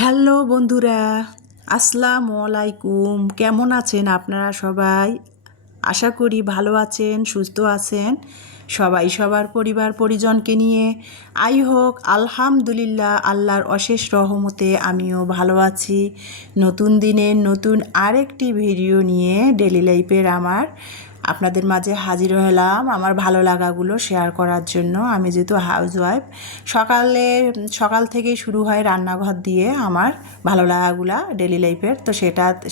Hello বন্ধুরা, আসসালামু আলাইকুম। কেমন আছেন আপনারা সবাই? আশা করি ভালো আছেন, সুস্থ আছেন। সবাই সবার পরিবার পরিজনকে নিয়ে হোক আলহামদুলিল্লাহ, আল্লাহর অশেষ রহমতে আমিও ভালো আছি। নতুন দিনের নতুন আরেকটি ভিডিও নিয়ে ডেলি লাইফের আপনাদের মাঝে হাজির হলাম আমার ভালো লাগাগুলো শেয়ার করার জন্য। আমি যেহেতু হাউসওয়াইফ, সকাল থেকেই শুরু হয় রান্নাঘর দিয়ে আমার ভালো লাগাগুলা ডেলি লাইফের। তো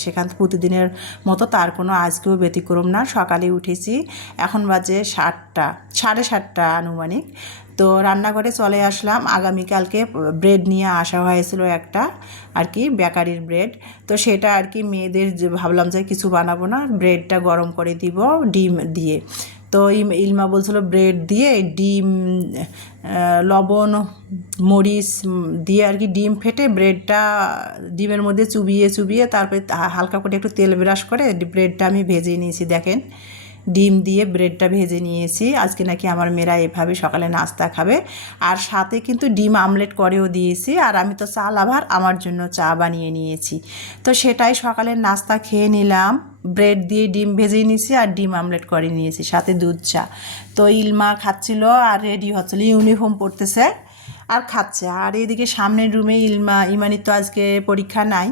সেখান প্রতিদিনের মতো তার কোনো আজকেও ব্যতিক্রম না। সকালে উঠেছি, এখন বাজে 7:30 আনুমানিক। তো রান্নাঘরে চলে আসলাম। আগামীকালকে ব্রেড নিয়ে আসা হয়েছিল একটা আর কি, বেকারির ব্রেড। তো সেটা আর কি মেয়েদের ভাবলাম যে কিছু বানাবো না, ব্রেডটা গরম করে দিব ডিম দিয়ে। তো ইলমা বলছিল ব্রেড দিয়ে ডিম, লবণ মরিচ দিয়ে আর কি ডিম ফেটে ব্রেডটা ডিমের মধ্যে চুবিয়ে চুবিয়ে তারপরে হালকা করে একটু তেল ব্রাশ করে ব্রেডটা আমি ভেজে নিয়েছি। দেখেন, ডিম দিয়ে ব্রেডটা ভেজে নিয়েছি। আজকে নাকি আমার মেয়েরা এভাবে সকালে নাস্তা খাবে। আর সাথে কিন্তু ডিম আমলেট করেও দিয়েছি। আর আমি তো চা লাভার, আমার জন্য চা বানিয়ে নিয়েছি। তো সেটাই সকালের নাস্তা খেয়ে নিলাম। ব্রেড দিয়ে ডিম ভেজে নিয়েছি আর ডিম আমলেট করে নিয়েছি, সাথে দুধ চা। তো ইলমা খাচ্ছিল আর রেডি হচ্ছিল, ইউনিফর্ম পরতেছে আর খাচ্ছে। আর এইদিকে সামনের রুমে ইমানির তো আজকে পরীক্ষা নাই।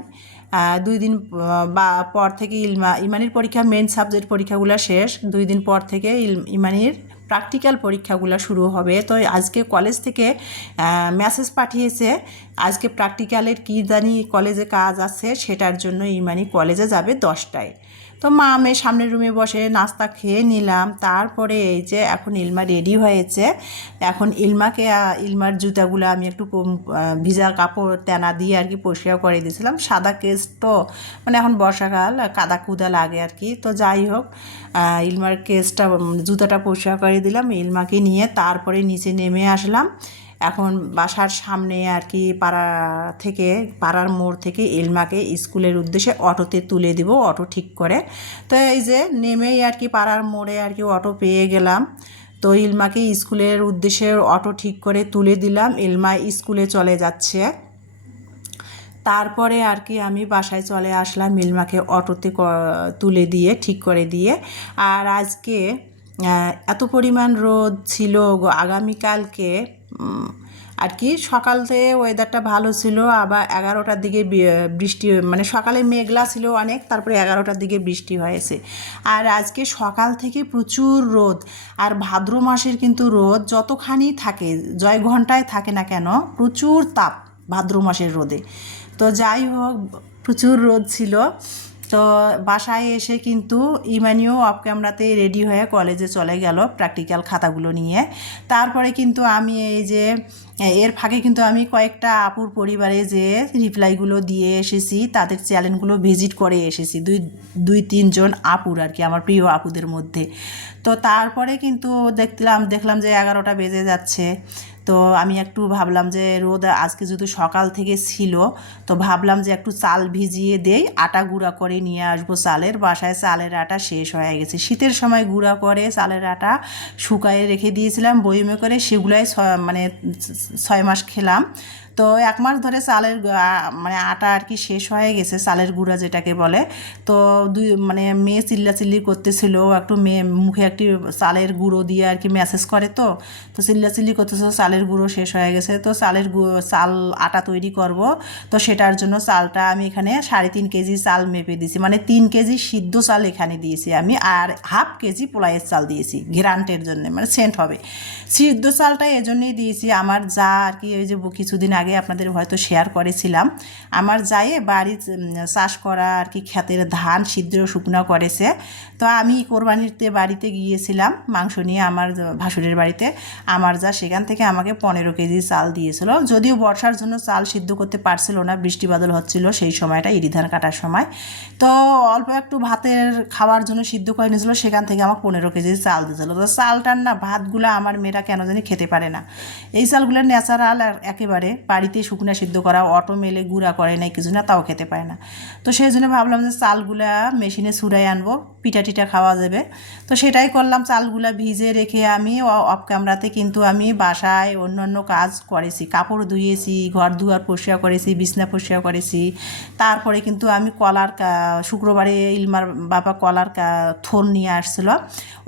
2 দিন পর থেকে ইমানির পরীক্ষা, মেন সাবজেক্ট পরীক্ষাগুলো শেষ। 2 দিন পর থেকে ইমানির প্র্যাকটিক্যাল পরীক্ষাগুলো শুরু হবে। তো আজকে কলেজ থেকে মেসেজ পাঠিয়েছে, আজকে প্র্যাকটিক্যালের কী জানি কলেজে কাজ আছে, সেটার জন্য ইমানি কলেজে যাবে 10টায়। তো মা মেয়ে সামনের রুমে বসে নাস্তা খেয়ে নিলাম। তারপরে এই যে এখন ইলমা রেডি হয়েছে। এখন ইলমার জুতাগুলো আমি একটু ভিজা কাপড় তেনা দিয়ে আর কি পরিষ্কার করে দিয়েছিলাম। সাদা কেস তো, মানে এখন বর্ষাকাল কাদা কুদা লাগে আর কি। তো যাই হোক, ইলমার জুতাটা পরিষ্কার করে দিলাম। ইলমাকে নিয়ে তারপরে নিচে নেমে আসলাম। এখন বাসার সামনে আর কি পাড়ার মোড় থেকে ইলমাকে স্কুলের উদ্দেশ্যে অটোতে তুলে দিব, অটো ঠিক করে। তো এই যে নেমেই আর কি পাড়ার মোড়ে আর কি অটো পেয়ে গেলাম। তো ইলমাকে স্কুলের উদ্দেশ্যে অটো ঠিক করে তুলে দিলাম। ইলমা স্কুলে চলে যাচ্ছে। তারপরে আর কি আমি বাসায় চলে আসলাম ইলমাকে অটোতে তুলে দিয়ে ঠিক করে দিয়ে। আর আজকে এত পরিমাণ রোদ ছিল আগামীকালকে আর কি। সকাল থেকে ওয়েদারটা ভালো ছিল, আবার 11টার দিকে বৃষ্টি, মানে সকালে মেঘলা ছিল অনেক, তারপরে 11টার দিকে বৃষ্টি হয়েছে। আর আজকে সকাল থেকে প্রচুর রোদ। আর ভাদ্র মাসের কিন্তু রোদ যতখানি থাকে, ঘন্টায় থাকে না কেন, প্রচুর তাপ ভাদ্র মাসের রোদে। তো যাই হোক, প্রচুর রোদ ছিল। তো বাসায় এসে কিন্তু ইমানিও অফ ক্যামেরাতেই রেডি হয়ে কলেজে চলে গেল প্র্যাকটিক্যাল খাতাগুলো নিয়ে। তারপরে কিন্তু আমি এই যে এর ফাঁকে কিন্তু আমি কয়েকটা আপুর পরিবারে যে রিপ্লাইগুলো দিয়ে এসেছি, তাদের চ্যানেলগুলো ভিজিট করে এসেছি, দুই তিনজন আপুর আর কি, আমার প্রিয় আপুদের মধ্যে। তো তারপরে কিন্তু দেখলাম যে 11টা বেজে যাচ্ছে। তো আমি একটু ভাবলাম যে রোদ আজকে যেহেতু সকাল থেকে ছিল, তো ভাবলাম যে একটু চাল ভিজিয়ে দেই, আটা গুঁড়া করে নিয়ে আসবো চালের। বাসায় চালের আটা শেষ হয়ে গেছে। শীতের সময় গুঁড়া করে চালের আটা শুকায়ে রেখে দিয়েছিলাম বয়মে করে, সেগুলাই 6 মাস খেলাম। তো 1 মাস ধরে চালের মানে আটা আর কি শেষ হয়ে গেছে, চালের গুঁড়া যেটাকে বলে। তো মেয়ে চিল্লাচিল্লি করতেছিল, একটু মেয়ে মুখে একটি চালের গুঁড়ো দিয়ে আর কি মেসেজ করে। তো চিল্লাচিল্লি করতেছিল, চালের গুঁড়ো শেষ হয়ে গেছে। তো চাল আটা তৈরি করব। তো সেটার জন্য চালটা আমি এখানে 3.5 কেজি চাল মেপে দিয়েছি, মানে 3 কেজি সিদ্ধ চাল এখানে দিয়েছি আমি, আর 1/2 কেজি পোলাইয়ের চাল দিয়েছি ঘ্রান্টের জন্য, মানে সেন্ট হবে। সিদ্ধ চালটা এজন্যই দিয়েছি, আমার যা আর কি, ওই যে কিছুদিন আগে আপনাদের হয়তো শেয়ার করেছিলাম, আমার যায়ে বাড়ি চাষ করা আর কি ক্ষেতের ধান সিদ্ধ শুকনো করেছে। তো আমি কোরবানিতে বাড়িতে গিয়েছিলাম মাংস নিয়ে, আমার ভাসুরের বাড়িতে। আমার যা সেখান থেকে আমাকে 15 কেজি চাল দিয়েছিল। যদিও বর্ষার জন্য চাল সিদ্ধ করতে পারছিল না, বৃষ্টি বাদল হচ্ছিল সেই সময়টা, ইরি ধান কাটার সময়। তো অল্প একটু ভাতের খাওয়ার জন্য সিদ্ধ করে নিয়েছিল, সেখান থেকে আমার 15 কেজি চাল দিয়েছিল। তো চালটার না ভাতগুলো আমার মেয়েরা কেন জানি খেতে পারে না। এই চালগুলো ন্যাচারাল আর একেবারে বাড়িতে শুকনা সিদ্ধ করা, অটো মেলে গুঁড়া করে নাই কিছু না, তাও খেতে পারে না। তো সেই জন্য ভাবলাম যে চালগুলা মেশিনে ছুড়াই আনবো, পিঠা টিঠা খাওয়া যাবে। তো সেটাই করলাম, চালগুলা ভিজে রেখে আমি অফ ক্যামেরাতে কিন্তু আমি বাসায় অন্যান্য কাজ করেছি, কাপড় ধুয়েছি, ঘর দুয়ার পরিষ্কার করেছি, বিছনা পরিষ্কার করেছি। তারপরে কিন্তু আমি কলার শুক্রবারে ইলমার বাবা কলার থোর নিয়ে আসছিল,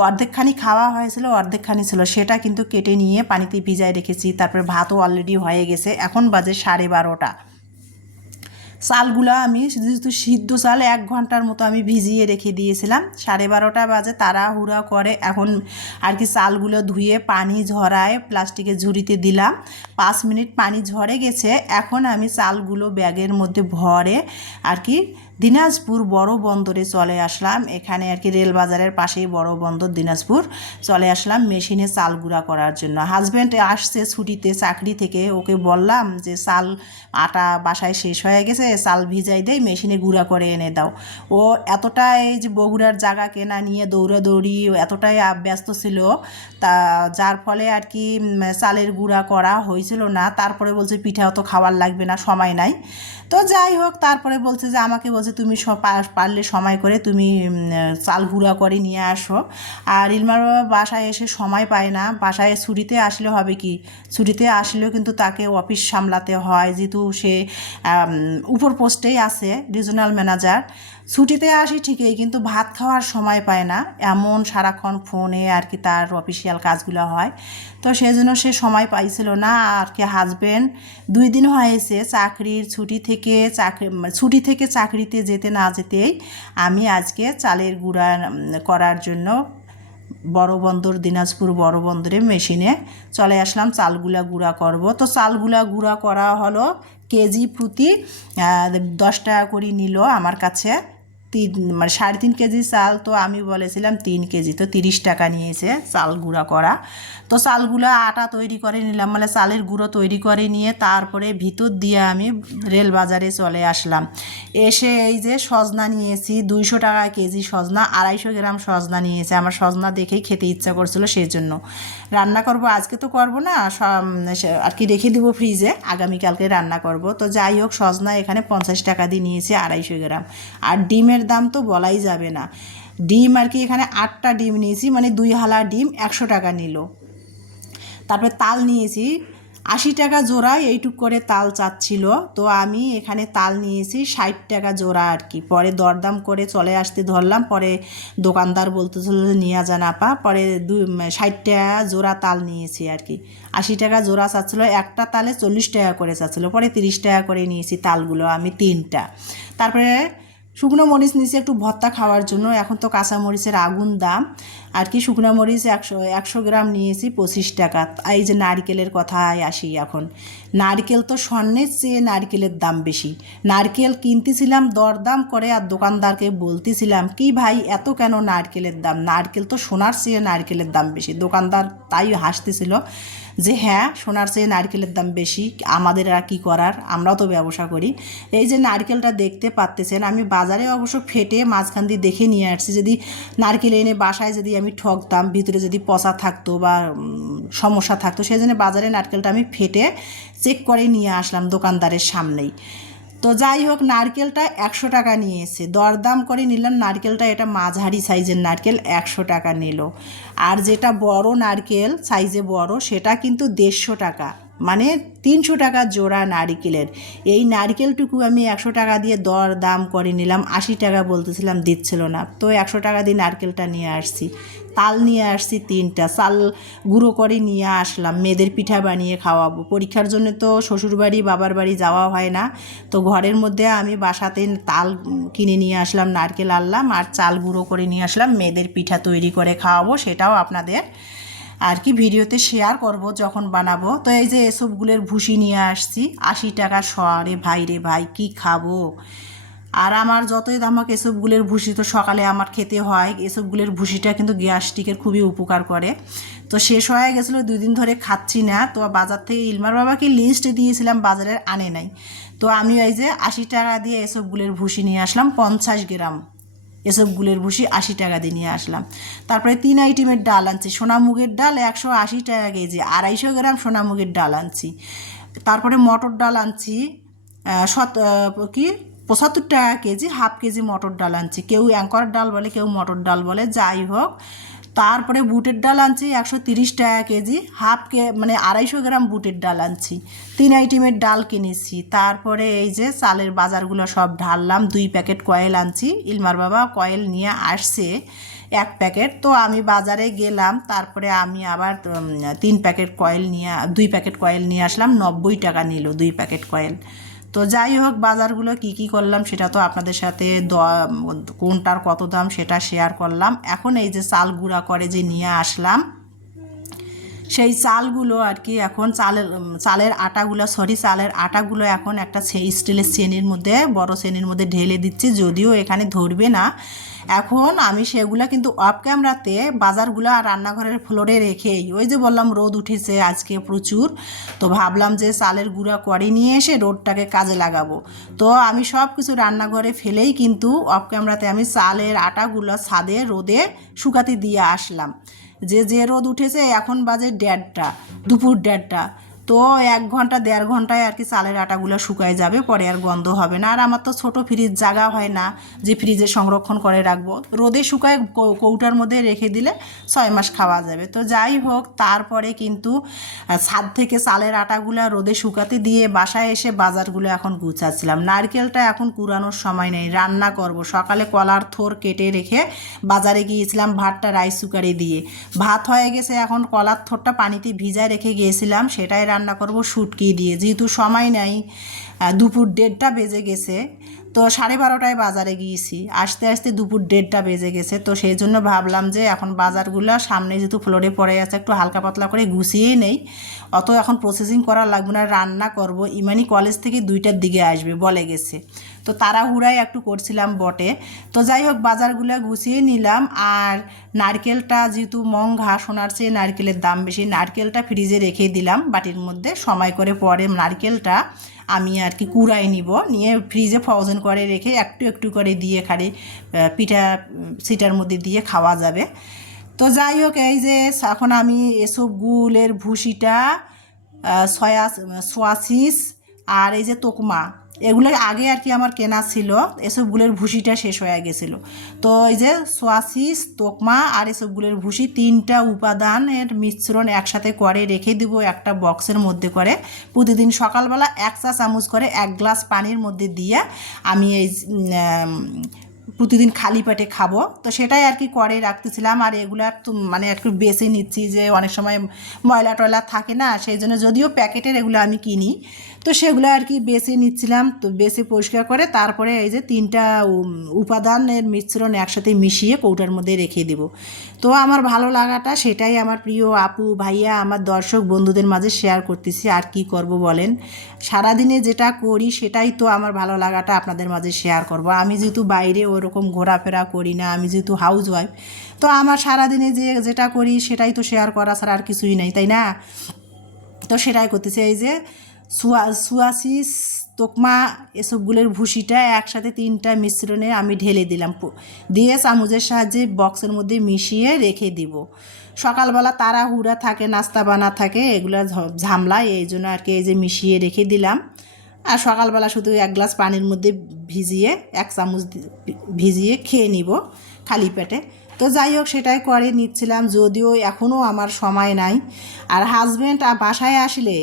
অর্ধেকখানি খাওয়া হয়েছিল, অর্ধেকখানি ছিল, সেটা কিন্তু কেটে নিয়ে পানিতে ভিজায় রেখেছি। তারপরে ভাতও অলরেডি হয়ে গেছে, এখন বাজে 12:30। চালগুলো আমি যেহেতু সিদ্ধ চাল 1 ঘন্টার মতো আমি ভিজিয়ে রেখে দিয়েছিলাম, 12:30 বাজে তাড়াহুড়া করে এখন আর কি চালগুলো ধুয়ে পানি ঝরায় প্লাস্টিকের ঝুড়িতে দিলাম। 5 মিনিট পানি ঝরে গেছে, এখন আমি চালগুলো ব্যাগের মধ্যে ভরে আর কি দিনাজপুর বড় বন্দরে চলে আসলাম। এখানে আর কি রেল বাজারের পাশেই বড় বন্দর দিনাজপুর, চলে আসলাম মেশিনে চাল গুঁড়া করার জন্য। হাজব্যান্ড আসছে ছুটিতে চাকরি থেকে, ওকে বললাম যে চাল আটা বাসায় শেষ হয়ে গেছে, চাল ভিজাই দেয়, মেশিনে গুঁড়া করে এনে দাও। ও এতটাই যে বগুড়ার জায়গা কেনা নিয়ে দৌড়াদৌড়ি এতটাই ব্যস্ত ছিল, তা যার ফলে আর কি চালের গুঁড়া করা হয়েছিল না। তারপরে বলছে পিঠাও তো খাওয়ার লাগবে না, সময় নাই। তো যাই হোক, তারপরে বলছে যে আমাকে বলছে তুমি পারলে সময় করে তুমি চাল গুঁড়া করে নিয়ে আসো। আর ইলমার বাবা বাসায় এসে সময় পায় না, বাসায় ছুটিতে আসলে হবে কি, ছুটিতে আসলেও কিন্তু তাকে অফিস সামলাতে হয়, যেহেতু সে উপর পোস্টেই আছে, রিজনাল ম্যানেজার। ছুটিতে আসি ঠিকই, কিন্তু ভাত খাওয়ার সময় পায় না, এমন সারাক্ষণ ফোনে আর কি তার অফিসিয়াল কাজগুলো হয়। তো সেই জন্য সে সময় পাইছিল না আর কি। হাজব্যান্ড 2 দিন হয়েছে ছুটি থেকে চাকরিতে যেতে না যেতেই আমি আজকে চালের গুঁড়া করার জন্য বড় বন্দর দিনাজপুর বড় বন্দরে মেশিনে চলে আসলাম, চালগুলা গুঁড়া করব। তো চালগুলা গুঁড়া করা হলো কেজি প্রতি 10 টাকা করে নিল আমার কাছে। 3.5 কেজি চাল, তো আমি বলেছিলাম 3 কেজি, তো 30 টাকা নিয়েছে চাল গুঁড়া করা। তো চালগুলো আটা তৈরি করে নিলাম, মানে চালের গুঁড়ো তৈরি করে নিয়ে তারপরে ভিতর দিয়ে আমি রেল বাজারে চলে আসলাম। এসে এই যে সজনা নিয়েছি 200 টাকা কেজি সজনা, 250 গ্রাম সজনা নিয়েছে। আমার সজনা দেখেই খেতে ইচ্ছা করছিল, সেই জন্য রান্না করব। আজকে তো করব না, আর কি রেখে দেবো ফ্রিজে, আগামীকালকে রান্না করব। তো যাই হোক, সজনা এখানে 50 টাকা দিয়ে নিয়েছে 250 গ্রাম। আর ডিমের দাম তো বলাই যাবে না, ডিম আর কি এখানে 8টা ডিম নিয়েছি, মানে 2 হালা ডিম 100 টাকা নিল। তারপরে তাল নিয়েছি 80 টাকা জোড়া, এইটুক করে তাল চাচ্ছিল, তো আমি এখানে তাল নিয়েছি 60 টাকা জোড়া আর কি। পরে দরদাম করে চলে আসতে ধরলাম, পরে দোকানদার বলতেছিল নিয়ে যান আপা, পরে 60 টাকা জোড়া তাল নিয়েছি আর কি। 80 টাকা জোড়া চাচ্ছিল, একটা তালে 40 টাকা করে চাচ্ছিল, পরে 30 টাকা করে নিয়েছি তালগুলো আমি 3টা। তারপরে শুকনো মরিচ নিয়েছি একটু ভর্তা খাওয়ার জন্য, এখন তো কাঁচা মরিচের আগুন দাম আর কি। শুকনো মরিচ 100 গ্রাম নিয়েছি 25 টাকা। এই যে নারকেলের কথায় আসি, এখন নারকেল তো স্বর্ণের চেয়ে নারকেলের দাম বেশি। নারকেল কিনতেছিলাম দরদাম করে, আর দোকানদারকে বলতেছিলাম কি ভাই এত কেন নারকেলের দাম, নারকেল তো সোনার চেয়ে নারকেলের দাম বেশি। দোকানদার তাই হাসতেছিল যে হ্যাঁ সোনার চেয়ে নারকেলের দাম বেশি, আমাদের আর কী করার, আমরাও তো ব্যবসা করি। এই যে নারকেলটা দেখতে পাচ্তেছেন, আমি বাজারে অবশ্য ফেটে মাঝখান দিয়ে দেখে নিয়ে আসছি, যদি নারকেল এনে বাসায় যদি আমি ঠকতাম, ভিতরে যদি পচা থাকতো বা সমস্যা থাকতো, সেই জন্য বাজারে নারকেলটা আমি ফেটে চেক করে নিয়ে আসলাম দোকানদারের সামনেই। তো যাই হোক, নারকেলটা 100 টাকা নিয়েছে, দরদাম করে নিলাম নারকেলটা, এটা মাঝারি সাইজের নারকেল 100 টাকা নিল। আর যেটা বড় নারকেল সাইজে বড়, সেটা কিন্তু 150 টাকা, মানে 300 টাকা জোড়া নারকেলের। এই নারকেলটুকু আমি 100 টাকা দিয়ে দর দাম করে নিলাম, 80 টাকা বলতেছিলাম, দিচ্ছিল না, তো 100 টাকা দিয়ে নারকেলটা নিয়ে আসছি। তাল নিয়ে আসছি 3টা, চাল গুঁড়ো করে নিয়ে আসলাম, মেয়েদের পিঠা বানিয়ে খাওয়াবো। পরীক্ষার জন্য তো শ্বশুরবাড়ি বাবার বাড়ি যাওয়া হয় না, তো ঘরের মধ্যে আমি বাসাতে তাল কিনে নিয়ে আসলাম, নারকেল আনলাম, আর চাল গুঁড়ো করে নিয়ে আসলাম, মেয়েদের পিঠা তৈরি করে খাওয়াবো। সেটাও আপনাদের আর কি ভিডিওতে শেয়ার করব যখন বানাবো। তো এই যে এসবগুলোর ভুসি নিয়ে আসছি 80 টাকা শ। রে ভাই কি খাবো। আর আমার যতই আমাকে এসবগুলোর ভুসি তো সকালে আমার খেতে হয়, এসবগুলোর ভুসিটা কিন্তু গ্যাস্ট্রিকের খুবই উপকার করে। তো শেষ হয়ে গেছিলো, 2 দিন ধরে খাচ্ছি না। তো বাজার থেকে ইলমার বাবাকে লিস্ট দিয়েছিলাম, বাজারের আনে নাই। তো আমি এই যে 80 টাকা দিয়ে এসবগুলোর ভুসি নিয়ে আসলাম 50 গ্রাম, এসবগুলোর ভুসি 80 টাকা দিয়ে নিয়ে আসলাম। তারপরে 3 আইটেমের ডাল আনছি, সোনামুগের ডাল 180 টাকা কেজি, 250 গ্রাম সোনামুগের ডাল আনছি। তারপরে মটর ডাল আনছি কি 75 টাকা কেজি, হাফ কেজি মটর ডাল আনছি। কেউ অ্যাঙ্কর ডাল বলে, কেউ মটর ডাল বলে, যাই হোক। তারপরে বুটের ডাল আনছি 130 টাকা কেজি, মানে 250 গ্রাম বুটের ডাল আনছি। 3 আইটেমের ডাল কিনেছি। তারপরে এই যে চালের বাজারগুলো সব ঢাললাম। 2 প্যাকেট কয়েল আনছি, ইলমার বাবা কয়েল নিয়ে আসছে 1 প্যাকেট। তো আমি বাজারে গেলাম, তারপরে আমি আবার 2 প্যাকেট কয়েল নিয়ে আসলাম। 90 টাকা নিল 2 প্যাকেট কয়েল। তো যাই হোক, বাজারগুলো কি কি করলাম সেটা তো আপনাদের সাথে কোনটার কত দাম সেটা শেয়ার করলাম। এখন এই যে চাল গুঁড়া করে যে নিয়ে আসলাম, সেই চালগুলো আর কি এখন চালের আটাগুলো এখন একটা স্টিলের শ্রেণীর মধ্যে, বড় শ্রেণীর মধ্যে ঢেলে দিচ্ছি। যদিও এখানে ধরবে না, এখন আমি সেগুলা কিন্তু অফ ক্যামেরাতে বাজারগুলো আর রান্নাঘরের ফ্লোরে রেখেই, ওই যে বললাম রোদ উঠেছে আজকে প্রচুর, তো ভাবলাম যে চালের গুঁড়া করে নিয়ে এসে রোদটাকে কাজে লাগাবো। তো আমি সব কিছু রান্নাঘরে ফেলেই কিন্তু অফ ক্যামেরাতে আমি চালের আটাগুলো ছাদে রোদে শুকাতে দিয়ে আসলাম। যে রোদ উঠেছে, এখন বাজে 1:30, দুপুর 1:30। তো 1 ঘন্টা 1.5 ঘন্টায় আর কি চালের আটাগুলো শুকায় যাবে, পরে আর গন্ধ হবে না। আর আমার তো ছোটো ফ্রিজ জায়গা হয় না যে ফ্রিজে সংরক্ষণ করে রাখবো, রোদে শুকায় কৌটার মধ্যে রেখে দিলে 6 মাস খাওয়া যাবে। তো যাই হোক, তারপরে কিন্তু ছাদ থেকে চালের আটাগুলো রোদে শুকাতে দিয়ে বাসায় এসে বাজারগুলো এখন গুছাচ্ছিলাম। নারকেলটা এখন কুড়ানোর সময় নেই, রান্না করব। সকালে কলার থোর কেটে রেখে বাজারে গিয়েছিলাম ভাতটা রাইস কুকারে দিয়ে। ভাত হয়ে গেছে, এখন কলার থোরটা পানিতে ভিজায় রেখে গিয়েছিলাম, সেটাই রান্না করব শুটকি দিয়ে। যেহেতু সময় নেই, দুপুর 1:30 বেজে গেছে, তো 12:30টায় বাজারে গিয়েছি, আসতে আসতে দুপুর 1:30 বেজে গেছে। তো সেই জন্য ভাবলাম যে এখন বাজারগুলো সামনে যেহেতু ফ্লোরে পড়ে আছে, একটু হালকা পাতলা করে গুছিয়ে নেই, অত এখন প্রসেসিং করা লাগবে না, রান্না করব। ইমানি কলেজ থেকে 2টার দিকে আসবে বলে গেছে, তো তাড়াহুড়াই একটু করছিলাম বটে। তো যাই হোক, বাজারগুলো গুছিয়ে নিলাম। আর নারকেলটা যেহেতু মঙ্ঘা, সোনার চেয়ে নারকেলের দাম বেশি, নারকেলটা ফ্রিজে রেখে দিলাম বাটির মধ্যে। সময় করে পরে নারকেলটা আমি আর কি কুড়াই নিয়ে ফ্রিজে ফ্রোজেন করে রেখে একটু একটু করে দিয়ে খালি পিঠা সিটার মধ্যে দিয়ে খাওয়া যাবে। তো যাই হোক, এই যে এখন আমি এসব গুলের ভুসিটা, সোয়াসিস আর এই যে তোকমা, এগুলো আগে আর কি আমার কেনা ছিল, এসবগুলোর ভুসিটা শেষ হয়ে গেছিলো। তো এই যে সোয়াসিস, তোকমা আর এসবগুলোর ভুসি, 3টা উপাদানের মিশ্রণ একসাথে করে রেখে দিব একটা বক্সের মধ্যে করে। প্রতিদিন সকালবেলা 1 চা চামচ করে 1 গ্লাস পানির মধ্যে দিয়ে আমি এই প্রতিদিন খালি পেটে খাবো। তো সেটাই আর কি করে রাখতেছিলাম। আর এগুলো তো মানে একটু বেছে নিচ্ছি, যে অনেক সময় ময়লা টয়লা থাকে না, সেই জন্য যদিও প্যাকেটের এগুলো আমি কিনি, তো সেগুলো আর কি বেছে নিচ্ছিলাম। তো বেছে পরিষ্কার করে তারপরে এই যে 3টা উপাদানের মিশ্রণ একসাথে মিশিয়ে কৌটার মধ্যে রেখে দেব। তো আমার ভালো লাগাটা সেটাই আমার প্রিয় আপু ভাইয়া, আমার দর্শক বন্ধুদের মাঝে শেয়ার করতেছি। আর কি করব বলেন, সারাদিনে যেটা করি সেটাই তো আমার ভালো লাগাটা আপনাদের মাঝে শেয়ার করব। আমি যেহেতু বাইরে ওরকম ঘোরাফেরা করি না, আমি যেহেতু হাউস ওয়াইফ, তো আমার সারাদিনে যেটা করি সেটাই তো শেয়ার করা ছাড়া আর কিছুই নেই, তাই না? তো সেটাই করতেছি। এই যে সোয়াসিস, তোকমা এসবগুলোর ভুসিটা একসাথে 3টা মিশ্রণে আমি ঢেলে দিলাম, দিয়ে চামচের সাহায্যে বক্সের মধ্যে মিশিয়ে রেখে দিব। সকালবেলা তাড়াহুড়া থাকে, নাস্তা বানা থাকে, এগুলো ঝামলায়, এই জন্য আর কি এই যে মিশিয়ে রেখে দিলাম। আর সকালবেলা শুধু 1 গ্লাস পানির মধ্যে ভিজিয়ে 1 চামচ ভিজিয়ে খেয়ে নিব খালি পেটে। তো যাই হোক, সেটাই করে নিচ্ছিলাম, যদিও এখনও আমার সময় নাই। আর হাজব্যান্ড বাসায় আসলে,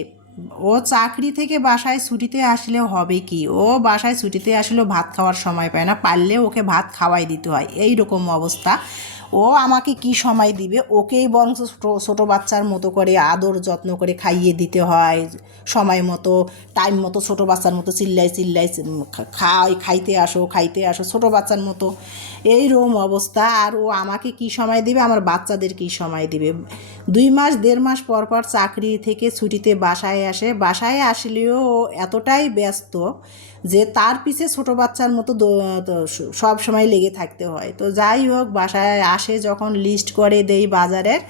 ও চাকরি থেকে বাসায় ছুটিতে আসলে হবে কি, ও বাসায় ছুটিতে আসলেও ভাত খাওয়ার সময় পায় না, পারলে ওকে ভাত খাওয়াই দিতে হয়, এই রকম অবস্থা। ও আমাকে কি সময় দিবে, ওকেই বরং ছোটো বাচ্চার মতো করে আদর যত্ন করে খাইয়ে দিতে হয়, সময় মতো টাইম মতো ছোটো বাচ্চার মতো চিল্লাই খাইতে আসো ছোটো বাচ্চার মতো, এইরকম অবস্থা। আর ও আমাকে কি সময় দিবে, আমার বাচ্চাদের কি সময় দিবে? 2 মাস 1.5 মাস পর পর চাকরি থেকে ছুটিতে বাসায় আসে, বাসায় আসলেও ও এতটাই ব্যস্ত যে তার পিছে ছোটো বাচ্চার মতো সব সময় লেগে থাকতে হয়। তো যাই হোক, বাসায় আসে যখন লিস্ট করে দেই বাজারের,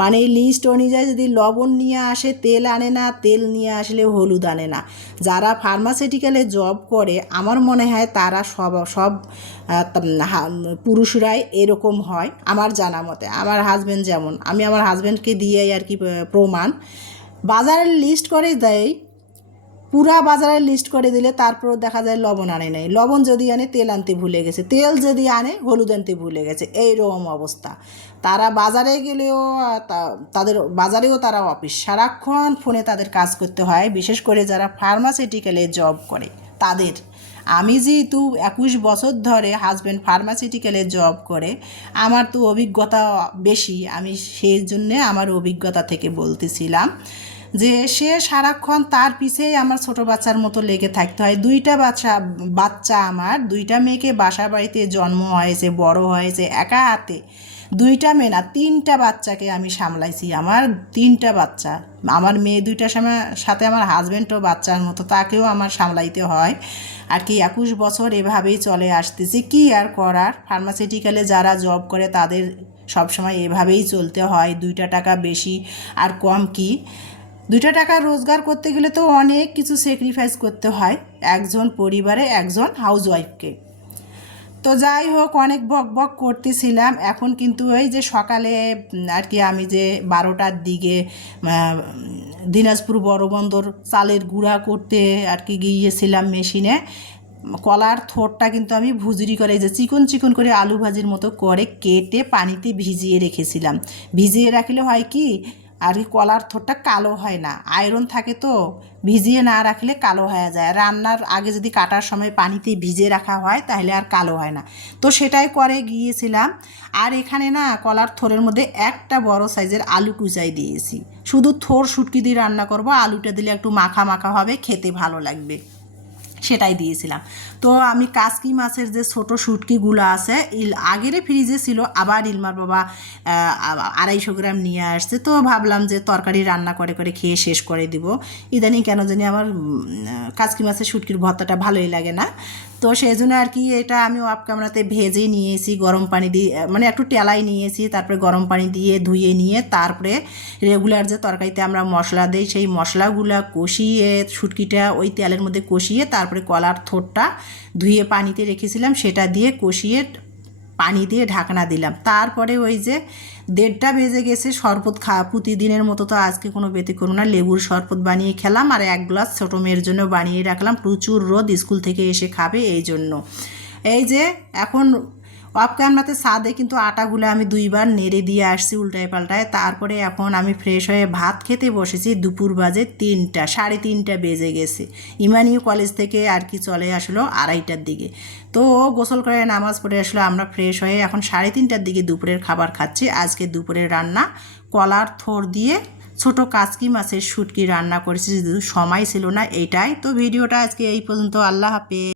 মানে এই লিস্ট অনুযায়ী যদি লবণ নিয়ে আসে, তেল আনে না, তেল নিয়ে আসলে হলুদ আনে না। যারা ফার্মাসিউটিক্যালে জব করে আমার মনে হয় তারা সব পুরুষরাই এরকম হয় আমার জানা মতে। আমার হাজব্যান্ড যেমন, আমি আমার হাজব্যান্ডকে দিয়েই আর কি প্রমাণ, বাজারের লিস্ট করে দেয় পুরা বাজারে লিস্ট করে দিলে তারপর দেখা যায় লবণ আনে নাই, লবণ যদি আনে তেল আনতে ভুলে গেছে, তেল যদি আনে হলুদ আনতে ভুলে গেছে, এইরকম অবস্থা। তারা বাজারে গেলেও তাদের বাজারেও তারা অফিস, সারাক্ষণ ফোনে তাদের কাজ করতে হয়, বিশেষ করে যারা ফার্মাসিউটিক্যালে জব করে তাদের। আমি যেহেতু 21 বছর ধরে হাজব্যান্ড ফার্মাসিউটিক্যালে জব করে, আমার তো অভিজ্ঞতা বেশি, আমি সেই জন্যে আমার অভিজ্ঞতা থেকে বলতেছিলাম যে সে সারাক্ষণ তার পিছেই আমার ছোটো বাচ্চার মতো লেগে থাকতে হয়। দুইটা বাচ্চা আমার, দুইটা মেয়েকে বাসা বাড়িতে জন্ম হয়েছে, বড় হয়েছে একা হাতে, দুইটা মেয়ে না 3টা বাচ্চাকে আমি সামলাইছি। আমার 3টা বাচ্চা, আমার মেয়ে 2টার সাথে আমার হাজব্যান্ডও বাচ্চার মতো, তাকেও আমার সামলাইতে হয় আর কি। 21 বছর এভাবেই চলে আসতেছি, কি আর করার। ফার্মাসিউটিক্যালে যারা জব করে তাদের সবসময় এভাবেই চলতে হয়। 2টা টাকা বেশি আর কম কি, 2টা টাকা রোজগার করতে গেলে তো অনেক কিছু স্যাক্রিফাইস করতে হয় একজন পরিবারে, একজন হাউসওয়াইফকে। তো যাই হোক, অনেক বক বক করতেছিলাম। এখন কিন্তু এই যে সকালে আর কি আমি যে 12টার দিকে দিনাজপুর বড় বন্দর চালের গুঁড়া করতে আর কি গিয়েছিলাম মেশিনে। কলার থোড়টা কিন্তু আমি ভুজুরি করে, যে চিকন চিকন করে আলু ভাজির মতো করে কেটে পানিতে ভিজিয়ে রেখেছিলাম। ভিজিয়ে রাখলে হয় কি আর কি, কলার থোড়টা কালো হয় না, আয়রন থাকে তো, ভিজিয়ে না রাখলে কালো হয়ে যায়। রান্নার আগে যদি কাটার সময় পানিতে ভিজিয়ে রাখা হয় তাহলে আর কালো হয় না। তো সেটাই করে গিয়েছিলাম। আর এখানে না কলার থোড়ের মধ্যে একটা বড় সাইজের আলু কুচাই দিয়েছি। শুধু থোড় শুটকি দিয়ে রান্না করব, আলুটা দিলে একটু মাখা মাখা হবে, খেতে ভালো লাগবে, সেটাই দিয়েছিলাম। তো আমি কাসকি মাছের যে ছোটো শুটকিগুলো আছে, আগেরে ফ্রিজে ছিল, আবার ইলমার বাবা 250 গ্রাম নিয়ে আসছে। তো ভাবলাম যে তরকারি রান্না করে করে খেয়ে শেষ করে দিব। ইদানিং কেন জানি আমার কাসকি মাছের শুটকির ভর্তাটা ভালোই লাগে না। তো সেই জন্য আর কি এটা আমি অফ ক্যামেরাতে ভেজে নিয়েছি, গরম পানি দিয়ে, মানে একটু টেলাই নিয়েছি, তারপরে গরম পানি দিয়ে ধুয়ে নিয়ে তারপরে রেগুলার যে তরকারিতে আমরা মশলা দিই সেই মশলাগুলো কষিয়ে, শুটকিটা ওই তেলের মধ্যে কষিয়ে, তারপরে কলার থোড়টা ধুয়ে পানিতে রেখেছিলাম সেটা দিয়ে কষিয়ে পানি দিয়ে ঢাকনা দিলাম। তারপরে ওই যে 1:30 বেজে গেছে, শরবত প্রতিদিনের মতো তো আজকে কোনো ব্যতিক্রম না, লেবুর শরবত বানিয়ে খেলাম আর 1 গ্লাস ছোটো মেয়ের জন্য বানিয়ে রাখলাম, প্রচুর রোদ, স্কুল থেকে এসে খাবে এই জন্য। এই যে এখন অফ ক্যামেরাতে ছাদে কিন্তু আটাগুলো আমি 2বার নেড়ে দিয়ে আসছি উল্টায় পাল্টায়। তারপরে এখন আমি ফ্রেশ হয়ে ভাত খেতে বসেছি। দুপুর বাজে 3টা, 3:30 বেজে গেছে। ইমানিও কলেজ থেকে আর কি চলে আসলো 2:30টার দিকে। তো গোসল করে নামাজ পড়ে আসলো, আমরা ফ্রেশ হয়ে এখন 3:30টার দিকে দুপুরের খাবার খাচ্ছি। আজকে দুপুরের রান্না কলার থোড় দিয়ে ছোটো কাসকি মাছের শুটকি রান্না করেছি, সময় ছিল না, এইটাই। তো ভিডিওটা আজকে এই পর্যন্ত। আল্লাহ হাফেজ।